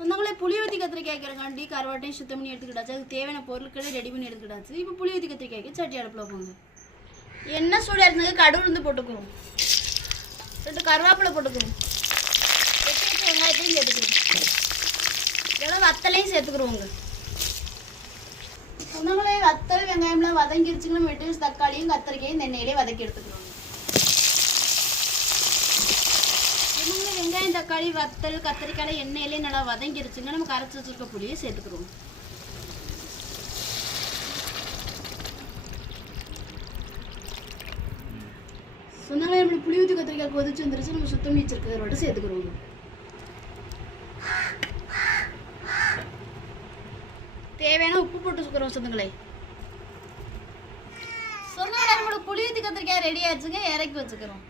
சொந்தங்களே புளி ஊற்றி கத்திரிக்காய்க்கிறக்காண்டி கருவாட்டையும் சுத்தம் பண்ணி எடுத்துக்கிட்டாச்சு. அதுக்கு தேவையான பொருட்களை ரெடி பண்ணி எடுத்துக்கிட்டாச்சு. இப்போ புளி ஊற்றி கத்திரிக்காய்க்கு சட்டி அடுப்பில் போங்க. எண்ணெய் சூடாக இருந்தது கடுகு உளுந்து போட்டுக்குவோம். 2 கருவேப்பிலை போட்டுக்குவோம். வெங்காயத்தையும் சேர்த்துக்குவோம். இதெல்லாம் வத்தலையும் சேர்த்துக்குருவோங்க. சொந்தங்களே வத்தல் வெங்காயம்லாம் வதங்கிருச்சுன்னு வெட்டி தக்காளியும் கத்திரிக்காயும் இந்த எண்ணெயிலே வதக்கி எடுத்துக்குவோங்க. வெங்காயம் தக்காளி வத்தல் கத்திரிக்காய் எண்ணெயிலே நல்லா வதங்கிருச்சுங்க. நம்ம கரைச்சி வச்சிருக்க புளியை சேர்த்துக்கிறோம். சொன்னாங்க இப்படி புளி ஊற்றி கத்திரிக்காய் கொதிச்சு வந்துருச்சு. நம்ம சுத்தம் பண்ணி வச்சிருக்கிறத மட்டும் சேர்த்துக்கிறோம். தேவையான உப்பு போட்டு சுக்கிறோம். சொந்தங்களே சொன்னாங்க நம்மளோட புளி ஊற்றி கத்திரிக்காய் ரெடி ஆச்சுங்க. இறக்கி வச்சுக்கிறோம்.